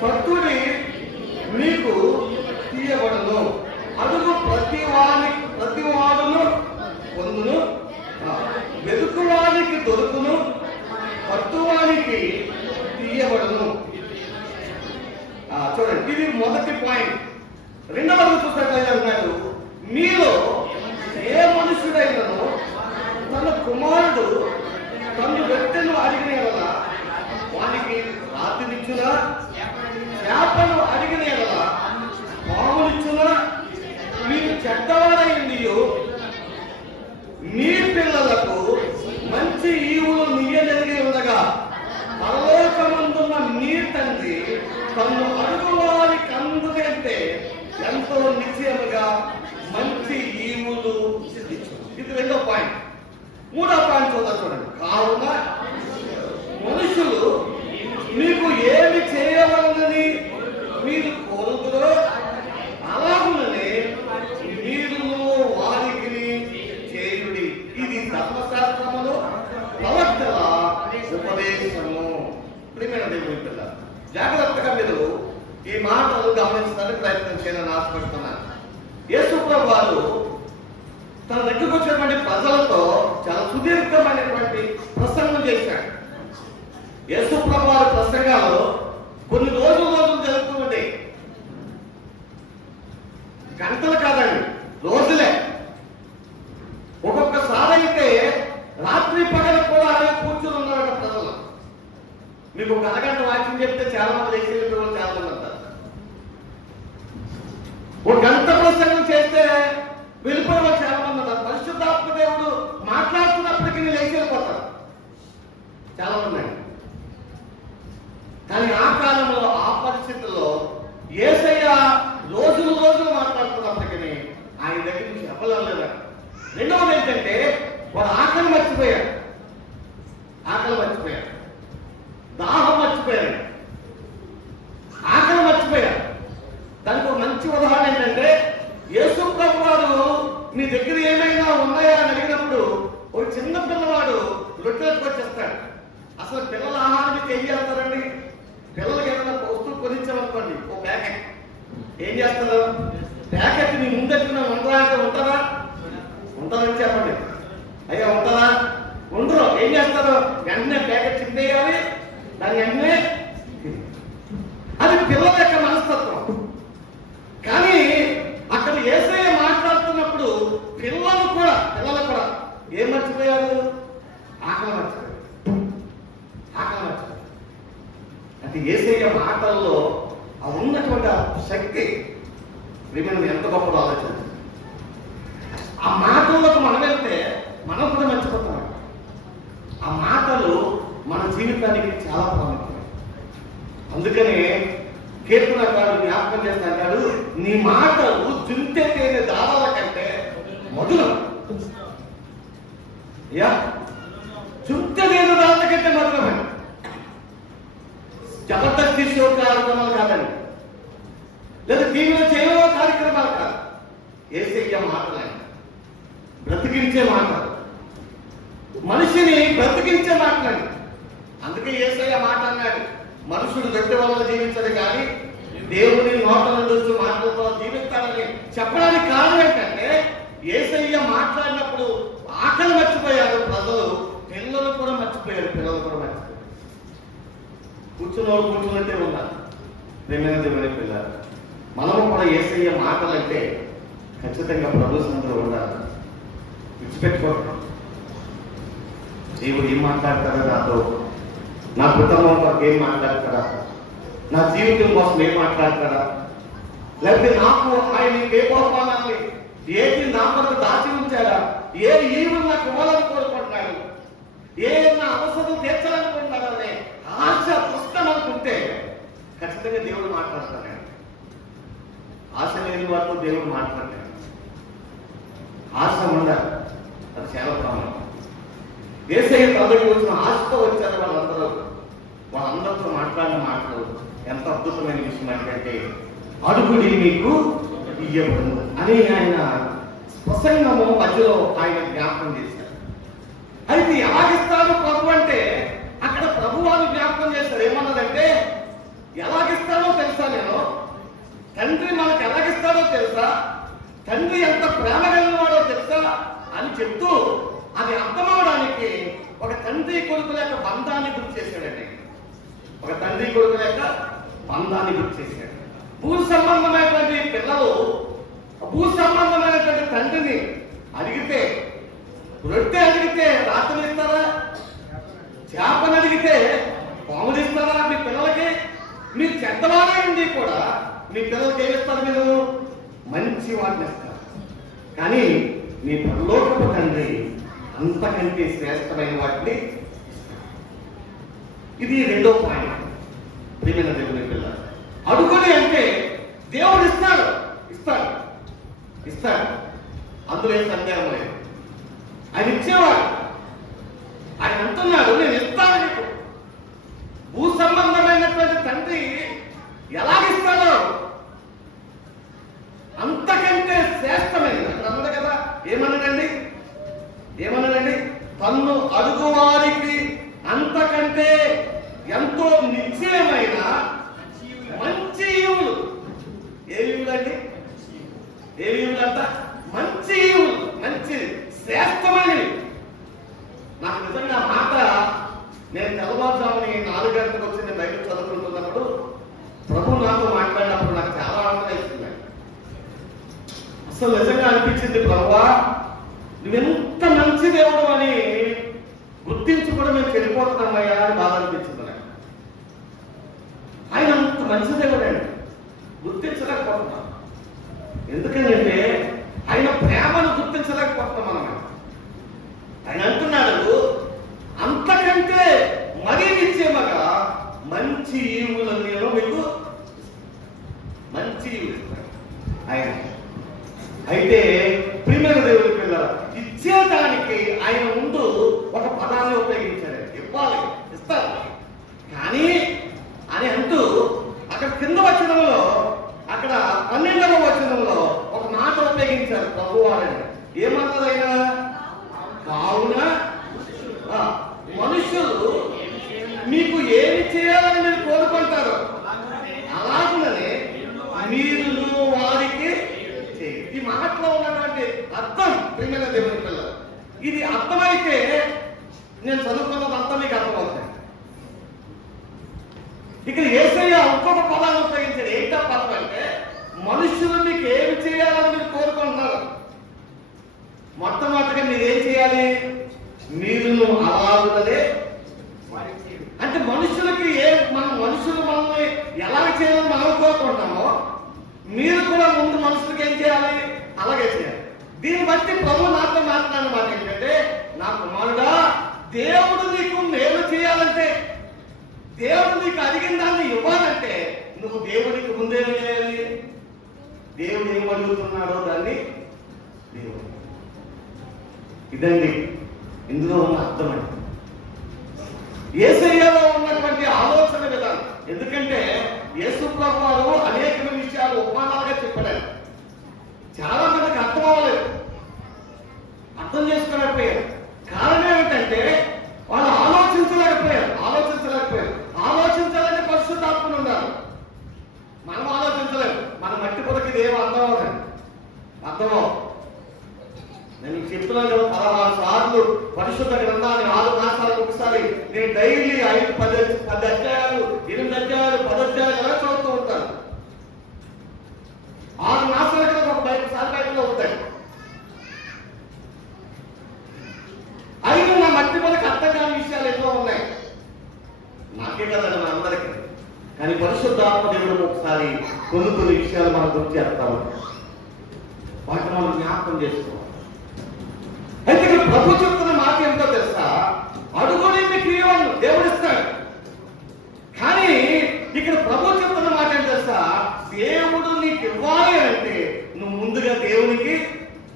తట్టుని మీకు తీయబడను. అడుగు ప్రతివాడును పొందును, వెతుకువానికి దొరుకును, తట్టువానికి తీయబడను. చూడండి, ఇది మొదటి పాయింట్. 2వది చూసినట్లయితే అన్నాడు, మీలో ఏ మనుషుడైనను తన కుమారుడు తను వ్యక్తులు అడిగిన ఎడల వానికి ఆతినిచ్చునా, శాపను అడిగిన ఎడల పామునిచ్చునా? మీరు చెడ్డవారైందియు మీ పిల్లలకు మంచి ఈవులు నీయనెరిగి ఉండగా పరలోకమందున్న మీ తండ్రి తను అడుగువారికి అందుకంటే ఎంతో నిశ్చయముగా మంచి ఈవులు సిద్ధించు. ఇది 2వ పాయింట్. 3వ పాయింట్ చూద్దాం చూడండి. కావున మనుషులు మీకు ఏమి చేయవలనని మీరు కోరుతురో ఇది ధర్మశాస్త్రములు ప్రవక్తల ఉపదేశము. ప్రియమైన దేవుని పిల్ల, జాగ్రత్తగా మీరు ఈ మాటలు గమనించడానికి ప్రయత్నం చేయాలని ఆశపడుతున్నాను. యేసు ప్రభువు వారు తన దగ్గరకు వచ్చినటువంటి ప్రజలతో చాలా సుదీర్ఘమైనటువంటి ప్రసంగం చేశాడు. యేసు ప్రభువు వారి ప్రసంగాలు కొన్ని రోజులు జరుగుతూ ఉంటాయి. గంటలు కాదండి, రోజులే. ఒక్కొక్కసారి అయితే రాత్రి పగలు కూడా అలా కూర్చుని ఉన్నారట ప్రజలు. మీకు ఒక అరగంట వాక్యం చెప్తే చాలా మంది లేచి చాలా మంది అంటారు. ఒక గంట ప్రసంగం చేస్తే వెళ్ళిపోయిన చాలా మంది అంటారు. పరిశుద్ధాత్మ దేవుడు మాట్లాడుతున్నప్పటికీ లేచి వెళ్ళిపోతారు చాలా మంది అండి. కానీ ఆ కాలంలో ఆ పరిస్థితుల్లో యేసయ్య రోజులు మాట్లాడుతున్నప్పటికీ ఆయన దగ్గర నుంచి చెప్పలేదా. రెండవది ఏంటంటే వాడు ఆకలి మర్చిపోయారు, దాహం మర్చిపోయారు, ఆకలి మర్చిపోయారు. దానికి ఒక మంచి ఉదాహరణ ఏంటంటే యేసు ప్రభువు వారు మీ దగ్గర ఏమైనా ఉన్నాయా అని అడిగినప్పుడు ఒక చిన్న పిల్లవాడు రొట్టెలకు వచ్చేస్తాడు. అసలు పిల్లల ఆహారానికి ఏం చేస్తారండి? పిల్లలకి ఏమైనా వస్తువు కొనిచ్చామనుకోండి, ఓ ప్యాకెట్, ఏం చేస్తారు? ప్యాకెట్ నీ ముందెట్టుకున్న ఉండరా అంటే ఉంటారా? ఉంటారని చెప్పండి. అయ్యా ఉంటారా? ఉండరు. ఏం చేస్తారు? వెంటనే ప్యాకెట్ చింపేయాలి, దాని వెంటనే. అది పిల్లల యొక్క మనస్తత్వం. కానీ అక్కడ యేసయ్య మాట్లాడుతున్నప్పుడు పిల్లలు కూడా ఏం మర్చిపోయారు? ఆకలి మర్చిపోయారు. అంటే యేసయ్య మాటల్లో ఉన్నటువంటి శక్తి మనం ఎంత గొప్ప ఆలోచన. ఆ మాటల్లోకి మనం వెళ్తే మనం కూడా మర్చిపోతాం. ఆ మాటలు మన జీవితానికి చాలా ప్రాముఖ్యం. అందుకనే కీర్తనకారుడు జ్ఞాపకం చేస్తాడు, నీ మాటలు చుంటే తేనె దారాల కంటే మధురం. చుంటే తేనె దారాల కంటే మధురమే. జబర్దస్త్ షో కార్యక్రమాలు కాదండి, లేదా టీవీలో చేయవో కార్యక్రమాలు కాదు. యేసయ్య మాటలు, బ్రతికించే మాటలు, మనిషిని బ్రతికించే మాటలండి. అందుకే యేసయ్య మాట అన్నాడు, మనుషుడు రొట్టె వల్ల జీవించడు కానీ దేవుని నోట నుండి మాటలతో జీవిస్తాడని చెప్పడానికి కారణం ఏంటంటే యేసయ్య మాట్లాడినప్పుడు ఆకలి మర్చిపోయారు ప్రజలు, పిల్లలు కూడా మర్చిపోయారు. కూర్చున్నట్టే ఉన్నారు. ప్రేమైన దేవుని పిల్లలు, మనము కూడా యేసయ్య మాటలంటే ఖచ్చితంగా ప్రభు సన్నిధిలో ఉండాలి. విడిచిపెట్టుకోవడం. దేవుడు ఏం మాట్లాడతారా నాతో, నా కుటుంబం కొరకు ఏం మాట్లాడతారా, నా జీవితం కోసం ఏం మాట్లాడతారా, లేకపోతే నాకు ఆయన ఏ గోపాలని ఏది నా కొరకు దాచి ఉంచారా, ఏ ఈవు నాకు ఇవ్వాలని కోరుకుంటున్నాడు, ఏ నా అవసరం తీర్చాలనుకుంటున్నాడు అనే ఆశ పుస్తకం అనుకుంటే ఖచ్చితంగా దేవుడు మాట్లాడతాడు. ఆశ లేని వారితో దేవుడు మాట్లాడతాడు. ఆశ ఉండాలి, అది చాలా ప్రాముఖ్యం. యేసయ్య తనకి వచ్చిన ఆశతో వచ్చారు వాళ్ళందరితో మాట్లాడిన మాటలు ఎంత అద్భుతమైన విషయం ఏంటంటే, అడుగుడి మీకు ఇయ్యబడును అని ఆయన ప్రసంగము మధ్యలో ఆయన జ్ఞాపకం చేశారు. అయితే ఎలాగిస్తాడు ప్రభు అంటే అక్కడ ప్రభు వారు జ్ఞాపకం చేశారు. ఏమన్నదంటే, ఎలాగిస్తాడో తెలుసా, నేను తండ్రి మనకు ఎలాగిస్తాడో తెలుసా, తండ్రి ఎంత ప్రేమ కలిగిన వాడో తెలుసా అని చెప్తూ అది అర్థమవడానికి ఒక తండ్రి కొడుకుల యొక్క బంధాన్ని గుర్తు చేశాడండి. ఒక తండ్రి కొడుకుల యొక్క బంధాన్ని గుర్తు చేశాడు. భూ సంబంధమైనటువంటి పిల్లలు భూ సంబంధమైనటువంటి తండ్రిని అడిగితే, రొట్టె అడిగితే రాత్రి ఇస్తారా, చేపను అడిగితే పాములు ఇస్తారా మీ పిల్లలకి? మీరు చెడ్డవాడే ఉండి కూడా మీ పిల్లలకి ఏమిస్తారు? మీరు మంచి వాటిని ఇస్తారు. కానీ మీ పరలోకపు తండ్రి అంతకంటే శ్రేష్టమైన వాటిని. ఇది రెండో పాయింట్. ప్రియమైన దేవుని పిల్ల, అడుగుని అంటే దేవుడు ఇస్తాడు. అందులో ఏం సందేహం లేదు. ఆయన ఇచ్చేవాడు. ఆయన అంటున్నాడు, నేను ఇస్తాను నీకు. భూ సంబంధమైనటువంటి తండ్రి ఎలాగిస్తాడో అంతకంటే శ్రేష్టమైనది. అక్కడ ఉంది కదా, ఏమన్నాడండి? తన్ను అడుగువారికి అంతకంటే ఎంతో నిశ్చయమైన మంచి ఈవులు. ఏ ఈవులండి? ఏ ఈవులంట? మంచి ఈవులు, మంచి శ్రేష్టమైనవి. నాకు నిజంగా మాట నేను తెల్లవారుజాముని 4 గంటలకు వచ్చి నేను బయటకు చదువుకుంటున్నప్పుడు ప్రభు నాతో మాట్లాడినప్పుడు నాకు చాలా ఆనందం వేస్తుంది. అసలు నిజంగా అనిపించింది, ప్రభువా నువ్వెంత మంచి దేవుడు అని గుర్తించి కూడా మేము చెడిపోతున్నామయ్యా అని బాధ అనిపించింది నాకు. ఆయన అంత మంచి దేవుడు అండి, గుర్తించలేకపోతున్నాం. ఎందుకంటే ఆయన ప్రేమను గుర్తించలేకపోతున్నాం మనం. ఆయన అంటున్నాడు, అంతకంటే మరీ నిశ్చయముగా మంచి ఈవులను నేను మీకు మంచి ఈవులు ఇస్తాను ఆయన. అయితే ప్రియమైన దేవుడి పిల్లలు, ఇచ్చేదానికి ఆయన ముందు ఒక పదాన్ని ఉపయోగించాడు, ఇవ్వాలి, ఇస్తారు. కానీ అని అంటూ అక్కడ కింద వచనంలో, అక్కడ 12వ వచనంలో ఒక మాట ఉపయోగించారు ప్రభువారని. ఏమన్నది ఆయన? కావున మనుషులు మీకు ఏమి చేయాలని మీరు కోరుకుంటారు, అలాగుననే మీరు వారికి చేయండి. ఈ మాటలో ఉన్నటువంటి అర్థం ప్రియమైన దేవుని పిల్లలు, ఇది అర్థమైతే నేను చదువుకున్నది అంతా మీకు అర్థమవుతాయి. ఇక్కడ యేసయ్య ఒక్కొక్క పదాన్ని ఉపయోగించాడు. ఏంటా పదం అంటే, మనుషులు మీకు ఏమి చేయాలని మీరు కోరుకుంటున్నారు. మొట్టమొదటిగా మీరు ఏం చేయాలి? మీరు అలాగునదే. అంటే మనుషులకి మనుషులు మనల్ని ఎలా చేయాలని మనం కోరుకుంటామో మీరు కూడా ముందు మనుషులకి ఏం చేయాలి? అలాగే చేయాలి. దీన్ని బట్టి ప్రభు నాతో మాట్లాడిన మాట ఏంటంటే, నా కుమారుడా, దేవుడు నీకు మేలు చేయాలంటే, దేవుడు నీకు అడిగిన దాన్ని ఇవ్వాలంటే నువ్వు దేవుడికి ముందేం చేయాలి? దేవుడు ఏం అడుగుతున్నాడో దాన్ని దేవుడు. ఇదండి ఇందులో ఉన్న అర్థం అండి, యేసయ్యలో ఉన్నటువంటి ఆలోచన విధానం. ఎందుకంటే యేసు ప్రభు వారు అనేక విషయాలు ఉపమానాలుగా చెప్పారు. చాలా మందికి అర్థం అవ్వలేదు, అర్థం చేసుకోలేకపోయారు. కారణం ఏమిటంటే వాళ్ళు ఆలోచించలేకపోయారు. ఆలోచించాలంటే పరిశుద్ధాత్మలు ఉండాలి. మనం ఆలోచించలేము. మన మట్టి పొదకి ఇదేమో అర్థం అవ్వదండి, అర్థమవు. నేను చెప్తున్నాను కదా, 16 సార్లు పరిశుద్ధ గ్రంథాన్ని 6 మాసాలకు ఒకసారి నేను డైలీ 5, 10 అధ్యాయాలు, 8 అధ్యాయాలు, 10 అధ్యాయాలు ఎలా చదువుతూ ఉంటాను. 6 మాసాలకు ఒక 5 సార్లు బయటలో ఉంటాయి. 5 నా మట్టి పొదకి అర్థం కాని విషయాలు ఎన్నో ఉన్నాయి. నాకే కదండి, మన అందరికీ. కానీ పరిశుద్ధాత్మ దేవుడు ఒకసారి కొన్ని విషయాలు మనం గుర్తు చేస్తాము, వాటిని మనం జ్ఞాపకం చేసుకోవాలి. అయితే ఇక్కడ ప్రభు చెప్తున్న మాట ఏంటో తెలుసా? అడుగుని మీకు ఇవ్వను, దేవుడు ఇస్తాడు. కానీ ఇక్కడ ప్రభు చెప్తున్న మాట ఏంటో తెలుసా? దేవుడు నీకు ఇవ్వాలి అంటే నువ్వు ముందుగా దేవునికి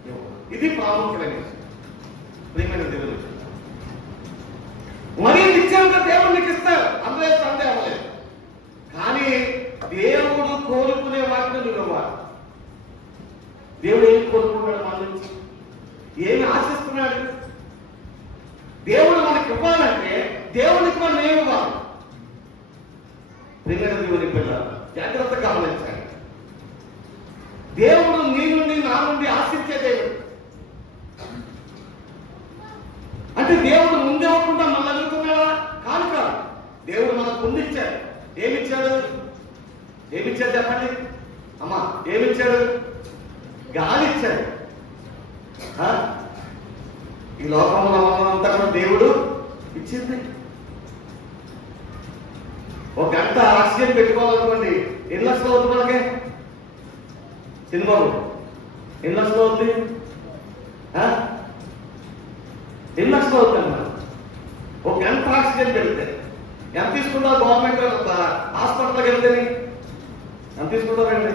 ఇవ్వాలి. ఇది ప్రాముఖ్యమైన విషయం ప్రియమైన దేవుడు. మరీ నిశ్చయంగా దేవుడు నీకు ఇస్తాడు, అందులో సందేహం లేదు. కానీ దేవుడు కోరుకునే వాటిని నువ్వు ఇవ్వాలి. దేవుడు ఏం కోరుకున్నాడు మన నుంచి? ఏమి ఆశిస్తున్నాడు? దేవుడు మనకి ఇవ్వాలంటే దేవునికి మనం ఏమి ఇవ్వాలి? ప్రియమైన దేవుని పిల్ల, జాగ్రత్తగా గమనించాలి. దేవుడు నీ నుండి నా నుండి ఆశించే దేవుడు. అంటే దేవుడు ముందేవ్వకుండా మనం అడుగుతున్నాడా? కాదు. దేవుడు మనకు ముందిచ్చాడు. ఏమిచ్చాడు చెప్పండి అమ్మా? ఏమిచ్చాడు? గాలి ఇచ్చాడు. ఈ లోకంలో అంతా కూడా దేవుడు ఇచ్చింది. ఒక గంట ఆక్సిజన్ పెట్టుకోవాలనుకోండి, ఎన్ని లక్షలు అవుతుంది మనకే? చిన్నబాబు, ఎన్ని లక్షలు అవుతుంది? ఎన్ని లక్షలు అవుతుంది మనం ఒక గంట ఆక్సిజన్ పెడితే? ఎంత తీసుకుంటారు గవర్నమెంట్ హాస్పిటల్కి వెళ్తే? ఎంత తీసుకుంటారండి?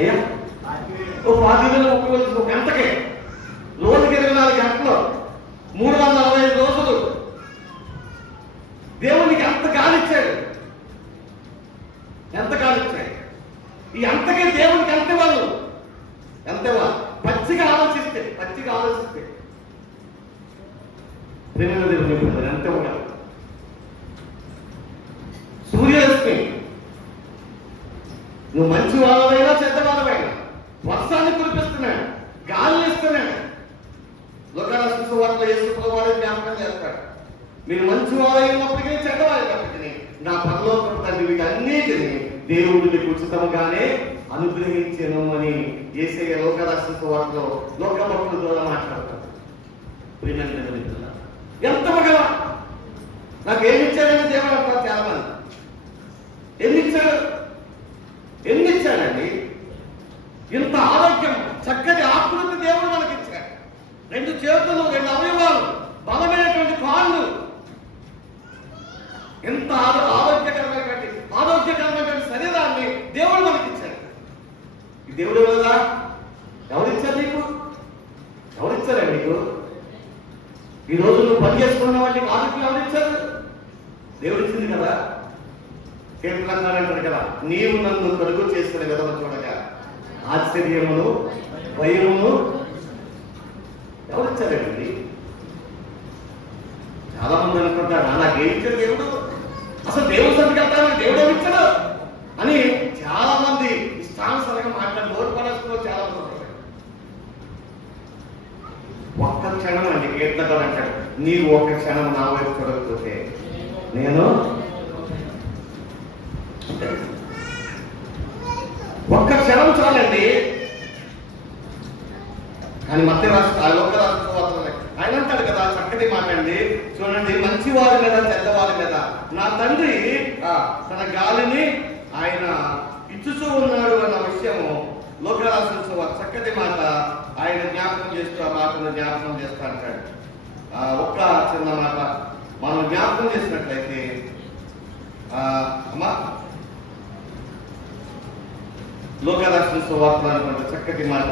అయ్యా ఓ 10,000 ఒక గంటకే, రోజుకి 24 గంటలు, 365 రోజులు దేవునికి ఎంత గాలిచ్చాడు. ఈ అంతకే దేవునికి ఎంత ఇవ్వాలి? పచ్చిగా ప్రేమ దేవుని ఎంత కూడా సూర్యరశ్మి నువ్వు మంచి వాళ్ళమైనా చెడ్డవాళ్ళమైనా వర్షాన్ని కురిపిస్తున్నాడు, గాలిని ఇస్తున్నాడు. లోకారాష్ట్ర సువార్తలో యేసు ప్రభువారు జ్ఞాపకం చేస్తాడు, మీరు మంచి వాళ్ళైనప్పటికీ చెడ్డవాళ్ళైనప్పటికీ నా పరలోకపు తండ్రి వీటన్నిటిని దేవుడు మీకు ఉచితంగానే అనుగ్రహించను అని యేసయ్య లోకారాష్ట్ర సువార్తలో లోకభక్తుల ద్వారా మాట్లాడతాడు. ఎంత మగల నాకు ఏమి ఇచ్చాడని దేవుడు అంటారు చాలా మంది. ఎన్ని ఇచ్చాడండి? ఇంత ఆరోగ్యం, చక్కటి ఆకృతి దేవుడు మనకి ఇచ్చాడు. 2 చేతులు, 2 అవయవాలు, బలమైనటువంటి కాళ్ళు, ఎంత ఆరోగ్యకరమైనటువంటి శరీరాన్ని దేవుడు మనకి ఇచ్చాడు. ఈ దేవుడు వల్ల ఎవరిచ్చారు నీకు? ఎవరిచ్చారండి నీకు? ఈ రోజు నువ్వు పని చేసుకున్న వాటికి ఆరోగ్యం ఎవరిచ్చారు? దేవుడు ఇచ్చింది కదా. కీర్తనకారుడు అంటాడు కదా, నీవు నన్ను కలుగు చేసుకునే విధవ చూడగా ఆశ్చర్యమును భయమును ఎవరిచ్చారండి? చాలా మంది అనుకుంటారు నాకేమిచ్చాడు దేవుడు, అసలు దేవుడు సంతికి వెళ్తానని దేవుడు ఏమిచ్చాడు అని చాలా మంది ఇష్టానుసారంగా మాట్లాడి నోటు పడేస్తూ చాలా మంది ఉంటారు. ఒక్క క్షణం అండి కీర్తనకారుడు అంటాడు, నీవు ఒక్క క్షణం నా వైపు చూడకపోతే నేను ఒక్క క్షణం చాలండి. కానీ మధ్య రాష్ట్ర లోక రాష్ట్ర ఆయన అంటాడు కదా చక్కటి మాట్లాడండి చూడండి, మంచి వారి మీద చెడ్డవారి మీద నా తండ్రి తన గాలిని ఆయన ఇచ్చుతూ ఉన్నాడు అన్న విషయము లోక రాష్ట్ర చక్కటి మాట ఆయన జ్ఞాపకం చేస్తూ ఆ మాటను జ్ఞాపకం చేస్తా అంటాడు. ఒక్క చిన్న మాట మనం జ్ఞాపకం చేసినట్లయితే అమ్మా లోకారాష్ట్ర సువార్త అనుకుంటే చక్కటి మాట,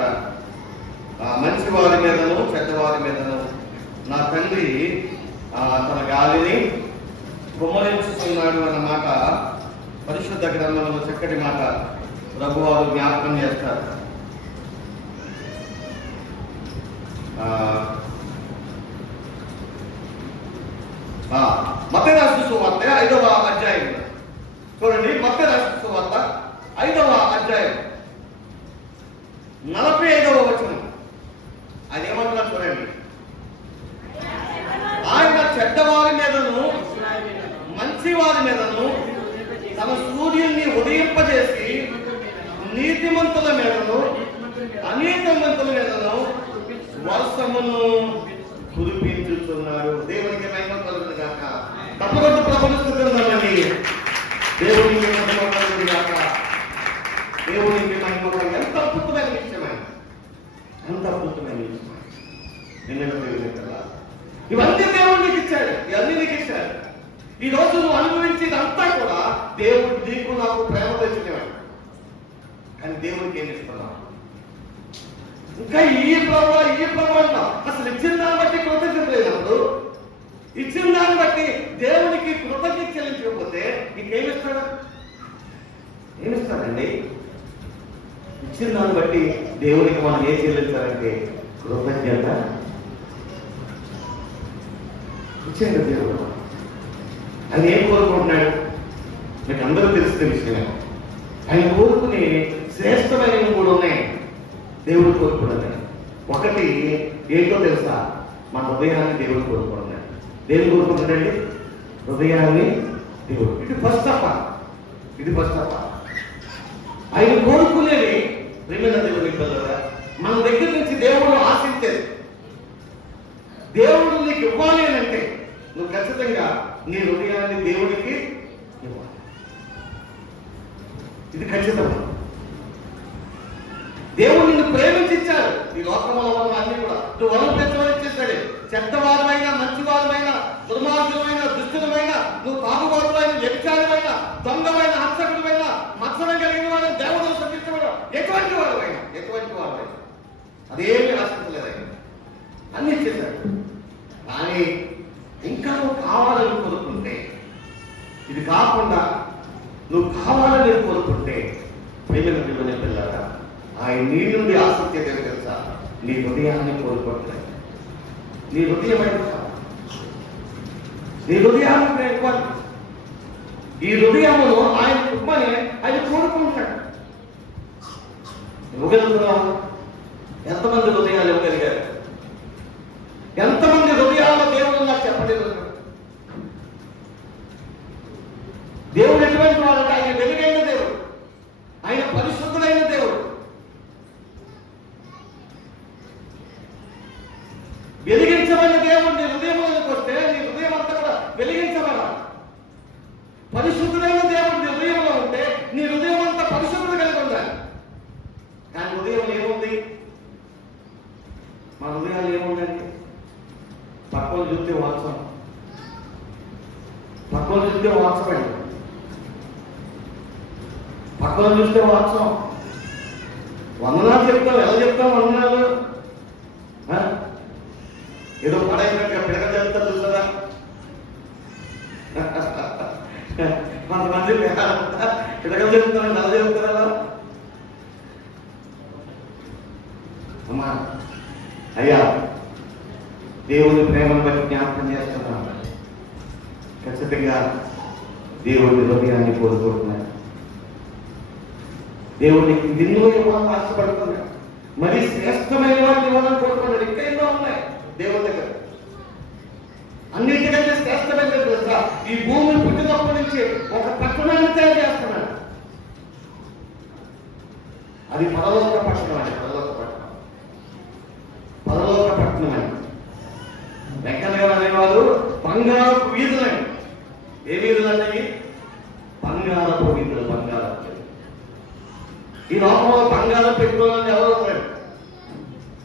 మంచి వారి మీదను చెడ్డవారి మీదను నా తండ్రి తన గాలిని కుమ్మరించుకున్నాడు అన్న మాట పరిశుద్ధ గ్రంథంలో చక్కటి మాట ప్రభువారు జ్ఞాపకం చేస్తారు. మత్తయి రాసిన సువార్త 5వ అధ్యాయం చూడండి. మత్తయి రాసిన సువార్త 5వ అధ్యాయం 45వ వచనం. అది ఏమంటున్నారు చూడండి, ఆయన చెడ్డవారి మీదను మంచి వారి మీదను తన సూర్యుని ఉదయింపజేసి నీతిమంతుల మీదను అనీతిమంతుల మీదను వర్షమును కురిపించుతున్నాడు. దేవునికి మహిమ కలుగును గాక. తప్పకుండా ప్రబలుస్తుందండి. దేవునికి మహిమ కలుగును గాక. దేవునికి మహిమ కలుగు. ఎంత అద్భుతమైన విషయమైన, ఎంత అద్భుతమైన విషయం. ఇవన్నీ దేవుడు నీకు ఇచ్చాడు, ఇవన్నీ నీకు ఇచ్చాడు. ఈ రోజు నువ్వు అనుభవించేదంతా కూడా దేవుడు నీకు నాకు ప్రేమ తెచ్చినవాడు. కానీ దేవుడికి ఏమి ఇస్తున్నావు? ఇంకా ఈ ప్రభావం అంటావు. అసలు ఇచ్చిన దాన్ని బట్టి కృతజ్ఞత లేనప్పుడు, ఇచ్చిన దాన్ని బట్టి దేవునికి కృతజ్ఞత చెల్లించకపోతే ఇంకేమిస్తాడు? ఏమిస్తాడండి? ఇచ్చిన దాన్ని బట్టి దేవునికి మనం ఏం చెల్లించాలంటే కృతజ్ఞత. ఇచ్చాడు దేవుడు. ఆయన ఏం కోరుకుంటున్నాడు? మీకు అందరూ తెలిసిన విషయమే. ఆయన కోరుకునే శ్రేష్టమైనవి కూడా ఉన్నాయి. దేవుడు కోరుకున్నాడు. ఒకటి ఏంటో తెలుసా? మన హృదయాన్ని దేవుడు కోరుకుంటున్నాడు. దేవుడు కోరుకుంటాడండి హృదయాన్ని దేవుడు. ఇది ఫస్ట్ ఆఫ్ ఆల్. ఆయన కోరుకునేది ప్రేమైన దేవుడి పిల్లలుగా మన దగ్గర నుంచి దేవుడు ఆశించేది. దేవుడు నీకు ఇవ్వాలి అని అంటే నువ్వు ఖచ్చితంగా నీ హృదయాన్ని దేవుడికి ఇవ్వాలి. ఇది ఖచ్చితంగా. దేవుడు నిన్ను ప్రేమించాడు. ఈ లోకంలో ఉన్న అన్ని కూడా నువ్వు వరం పెంచమని ఇచ్చేసాడు. చెడ్డవారమైనా మంచివారమైనా దుర్మార్గులమైన దుష్టులమైన నువ్వు తాగుబోతులైన వ్యభిచారమైన దొంగమైన హత్సకులమైన మత్సరం కలిగిన వాడు దేవుడు సృష్టించబడు ఎటువంటి వాడమైనా అదేమీ ఆశించలేదు. అన్ని ఇచ్చేశాడు. కానీ ఇంకా నువ్వు కావాలని కోరుకుంటే, ఇది కాకుండా నువ్వు కావాలని కోరుకుంటే ప్రేమైన దేవుని పిల్లగా ఆయన నీ నుండి ఆసక్తి ఏదో తెలుసా? నీ హృదయాన్ని కోరుకుంటున్నాడు. నీ హృదయం నీ హృదయాన్ని ఇవ్వాలి. ఈ హృదయంలో ఆయన కృపని ఆయన కోరుకుంటున్నాడు. ఇవ్వగలుగుతున్నావా? ఎంతమంది హృదయాలు ఇవ్వగలిగారు? ఎంతమంది హృదయాల్లో దేవుడు నాకు చెప్పలేదు. దేవుడు ఎటువంటి వాడు? ఆయన వెలుగైన దేవుడు, ఆయన పరిశుద్ధులైన దేవుడు. వెలిగించబడిన దేవుడు నీ హృదయంలోకి వస్తే నీ హృదయం అంతా కూడా వెలిగించబడాలి. పరిశుద్ధులైన దేవుడు నీ హృదయంలో ఉంటే నీ హృదయం అంతా పరిశుద్ధత కలిగి ఉండాలి. కానీ హృదయం ఏముంది? మా హృదయాలు ఏముందండి? పక్కన చూస్తే వాత్సం, పక్కన చూస్తే వాత్సమండి, పక్కన చూస్తే వాత్సం. వందనాలు చెప్తాం, ఎలా చెప్తాం వందనాలు? ఏదో పడైనాక పిడక చెప్తా చూస్తారా? కొంతమంది పిడకలు చెప్తారా, నెల చెప్తారా? అమ్మా అయ్యా, దేవుని ప్రేమను బట్టి జ్ఞాపకం చేస్తున్నాం. ఖచ్చితంగా దేవుడి హృదయాన్ని కోరుకుంటున్నాడు. దేవుడికి ఎన్నో ఇవ్వాలని ఆశపడుతున్నాడు. మరి శ్రేష్టమైన వాటిని ఇవ్వాలని కోరుకున్నాడు. ఇంకా ఎన్నో ఉన్నాయి దేవుడి దగ్గర. అన్నింటికంటే శ్రేష్టమైన తెలుసా? ఈ భూమిని పుట్టినప్పటి నుంచి ఒక పట్టణాన్ని తయారు చేస్తున్నాడు. అది పరలోక పట్టణం అండి. పరలోక పట్టణం, పరలోక పట్టణం అండి. వెంకయ్య అనేవారు బంగారపు వీధులండి. ఏ వీధులు అన్నవి? బంగారపు వీధులు. బంగారపు ఈ లోకంలో బంగారం పెట్టుకోవాలని ఎవరు ఉన్నారు?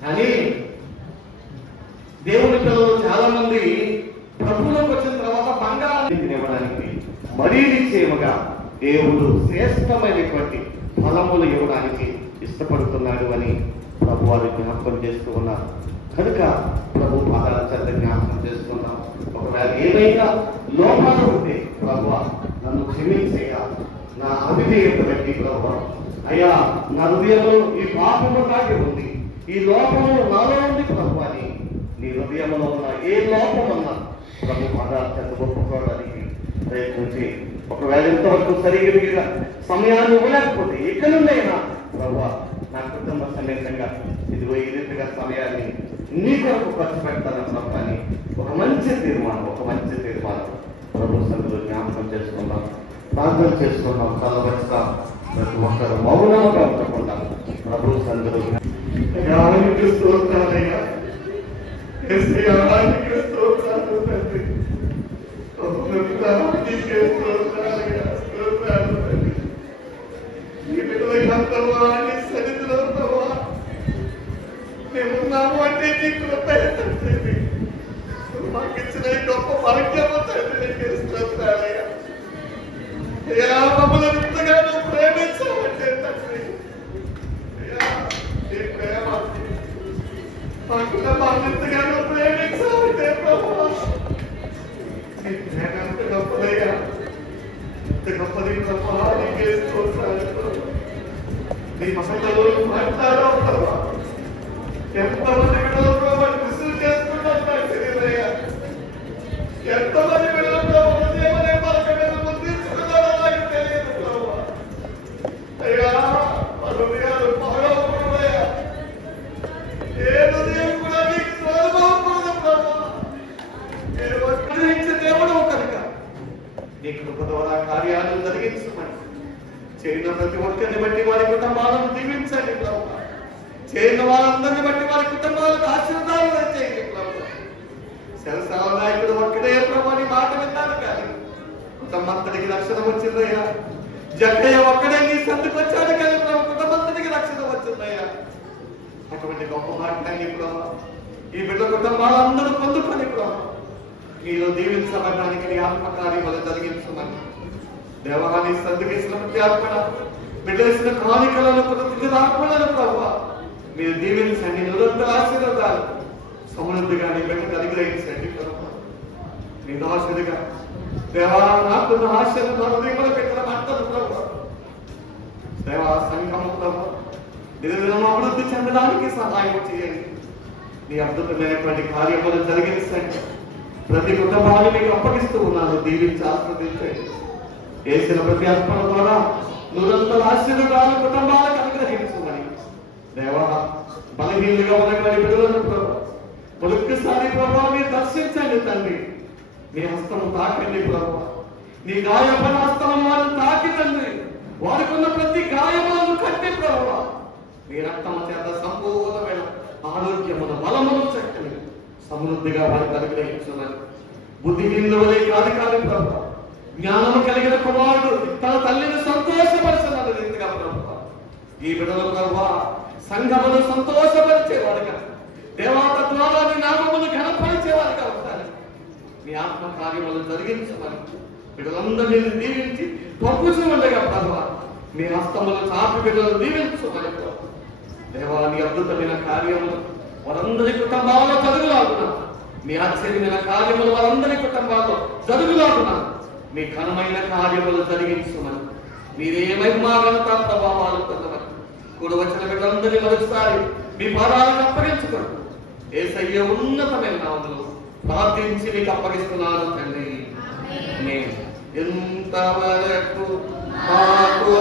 కానీ దేవుని పిల్లలు చాలా మంది ప్రభువులోకి వచ్చిన తర్వాత బంగారాన్ని తినివ్వడానికి మరీ నిశ్చయముగా దేవుడు శ్రేష్టమైనటువంటి ఫలములు ఇవ్వడానికి ఇష్టపడుతున్నాడు అని ప్రభు వారు జ్ఞాపకం చేస్తూ ఉన్నారు. కనుక ప్రభు పాదాల చెంత జ్ఞాపకం చేసుకున్నాం. ఒకవేళ ఏదైనా లోపాలు ఉంటే ప్రభు నన్ను క్షమించేయ, నా అవిధేయత బట్టి ప్రభు అయ్యా నా హృదయంలో ఈ పాపము దాగి ఉంది, ఈ లోపము నాలో ఉంది ప్రభు అని నీ హృదయంలో ఉన్న ఏ లోపమన్నా ప్రభు పాదాల చెంత ఒప్పుకోవడానికి ప్రయత్నించి, ఒకవేళ ఇంతవరకు సరిగ్గా సమయాన్ని ఇవ్వలేకపోతే ఇక నుండైనా ప్రభు నా కుటుంబ సమేతంగా ఇదిగో ఈ రీతిగా సమయాన్ని నీ కొరకు ఖర్చు పెడతాను ప్రభు అని ఒక మంచి తీర్మానం ప్రభు సన్నిధిలో జ్ఞాపకం చేసుకుందాం, ప్రార్థన చేసుకుందాం. చల్లవచ్చుతాం. ప్రతి ఒక్కరు మౌనంగా ఉండకుండా ప్రభు సన్నిధిలో సన్నిధిలో ప్రభా మేమున్నాము అంటే నీ కృప మాకు ఇచ్చిన గొప్ప భాగ్యము తండ్రి స్తోత్రాలయ్యా. అయ్యా మమ్మల్ని ఎంతగానో ప్రేమించాలంటే తండ్రి, అయ్యా నీ ప్రేమ మా కుటుంబాన్ని ఎంతగానో ప్రేమించాలంటే ప్రభా నీ ప్రేమ ఎంత గొప్పదయ్యా, ఎంత గొప్పది ప్రభా. నీకే స్తోత్రాలు. నీ మహిళలో మాట్లాడో ప్రభా ఎంతమంది విడుదల ప్రభావ రిసీవ్ చేసుకుంటారు నాకు తెలియదయ్యా. ఎంతమంది విడుదల ప్రభావ ఉదయమనే పలకలను తీసుకున్నారో నాకు తెలియదు ప్రభావ. అయ్యా మా హృదయాలు పాడవకూడదయ్యా. ఏ హృదయం కూడా నీకు స్వరమవకూడదు ప్రభావ. నేను అనుగ్రహించిన దేవుడు కనుక నీ కృప ద్వారా కార్యాలను జరిగించమని చేరిన ప్రతి ఒక్కరిని బట్టి వారి కుటుంబాలను దీవించండి ప్రభావ. చేరిన వాళ్ళందరినీ బట్టి వారి కుటుంబాలకు ఆశీర్వాదాలు చేయండి ప్రభు. శరసాల నాయకుడు ఒక్కడే ప్రభు నీ మాట విన్నాను కానీ కుటుంబంతటికి రక్షణ వచ్చిందయ్యా. జగ్గయ్య ఒక్కడే నీ సందుకు వచ్చాడు కానీ ప్రభు కుటుంబంతటికి రక్షణ వచ్చిందయ్యా. అటువంటి గొప్ప మాటని ప్రభు ఈ బిడ్డ కుటుంబాలందరూ పొందుకొని ప్రభు మీరు దీవించబడడానికి నీ ఆత్మకార్యములు జరిగించమని దేవాన్ని సందుకేసిన ప్రతి అర్పణ బిడ్డేసిన కానికలను కృతజ్ఞతార్పణలు ప్రభు మీరు దీవించండి. నిరంతర ఆశీర్వాదాలు సమృద్ధిగా నీ బిడ్డకు అనుగ్రహించండి ప్రభు. మీ దాసుడిగా దేవా నాకున్న ఆశలు నలుగురు పెట్టిన మాటలు ప్రభు దేవా సంఘము ప్రభు దినదినం అభివృద్ధి చెందడానికి సహాయం చేయండి. నీ అద్భుతమైనటువంటి కార్యములు జరిగించండి. ప్రతి కుటుంబాన్ని మీకు అప్పగిస్తూ ఉన్నాను. దీవించి ఆస్వాదించండి. చేసిన ప్రతి అర్పణ ద్వారా నువ్వంతల ఆశీర్వాదాలు కుటుంబాలకు అనుగ్రహించమని దేవా, బలహీనులుగా ఉన్నటువంటి బిడ్డలను ప్రభు మరొక్కసారి ప్రభావ మీరు దర్శించండి తండ్రి. మీ హస్తము తాకండి ప్రభు, నీ గాయపడిన హస్తము వారిని తాకి తండ్రి. వారికి ఉన్న ప్రతి గాయములను కట్టి ప్రభు మీ రక్తము చేత సంపూర్ణమైన ఆరోగ్యమును బలమును చక్కని సమృద్ధిగా వారికి అనుగ్రహించమని. బుద్ధిహీనుల వలె కాదు కాదు ప్రభు, జ్ఞానము కలిగిన కుమారుడు తన తల్లిని సంతోషపరచిన రీతిగా ప్రభు ఈ బిడ్డల ప్రభు సంఘమును సంతోషపరిచేవాడుగా, దేవత ద్వారా నీ నామమును ఘనపరిచేవాడుగా ఉంటారు. మీ ఆత్మ కార్యములను జరిగించమని బిడ్డలందరినీ దీవించి పంపుచూ ఉండగా ప్రభు మీ హస్తములు చాపి బిడ్డలను దీవించమని దేవా, నీ అద్భుతమైన కార్యములు వారందరి కుటుంబాల్లో జరుగులాగున, మీ ఆశ్చర్యమైన కార్యములు వారందరి కుటుంబాల్లో జరుగులాగున, మీ ఘనమైన కార్యములు జరిగించమని మీరే మహిమా ఘనత ప్రభావాలు పొందమని కూడా వచ్చిన బిడ్డలందరినీ మరోసారి మీ పాదాలను అప్పగించుకోండి. యేసయ్య ఉన్నతమైన నామములో ప్రార్థించి మీకు అప్పగిస్తున్నాను తండ్రి. నేను ఎంతవరకు మాకు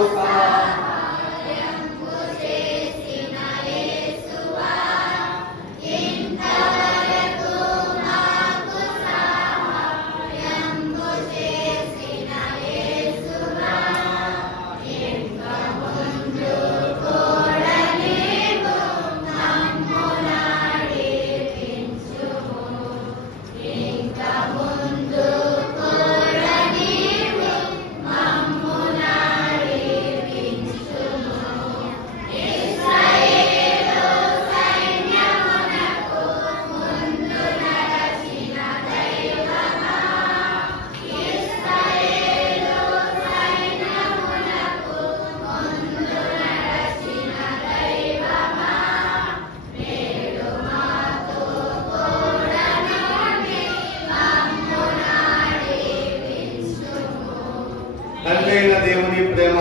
దేవుని ప్రేమ,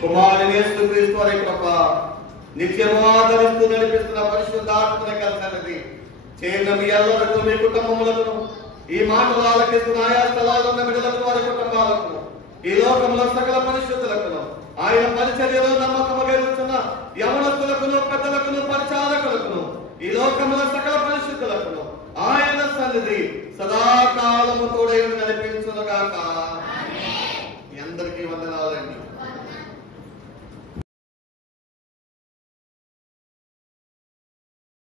కుమారుని యేసుక్రీస్తు వారి కృప, నిత్యము ఆదరిస్తూ నడిపిస్తున్న పరిశుద్ధాత్మ కలిసినది చేరిన మీ అందరికీ, మీ కుటుంబములకు, ఈ మాటలు ఆలకిస్తున్న ఆయా స్థలాల్లో ఉన్న బిడ్డలకు, వారి కుటుంబాలకు, ఈ లోకంలో సకల పరిశుద్ధులకు, ఆయన పరిచర్యలో నమ్మకముగా ఇస్తున్న యవనస్తులకు, పెద్దలకు, పరిచారకులకు, ఈ లోకంలో సకల పరిశుద్ధులకు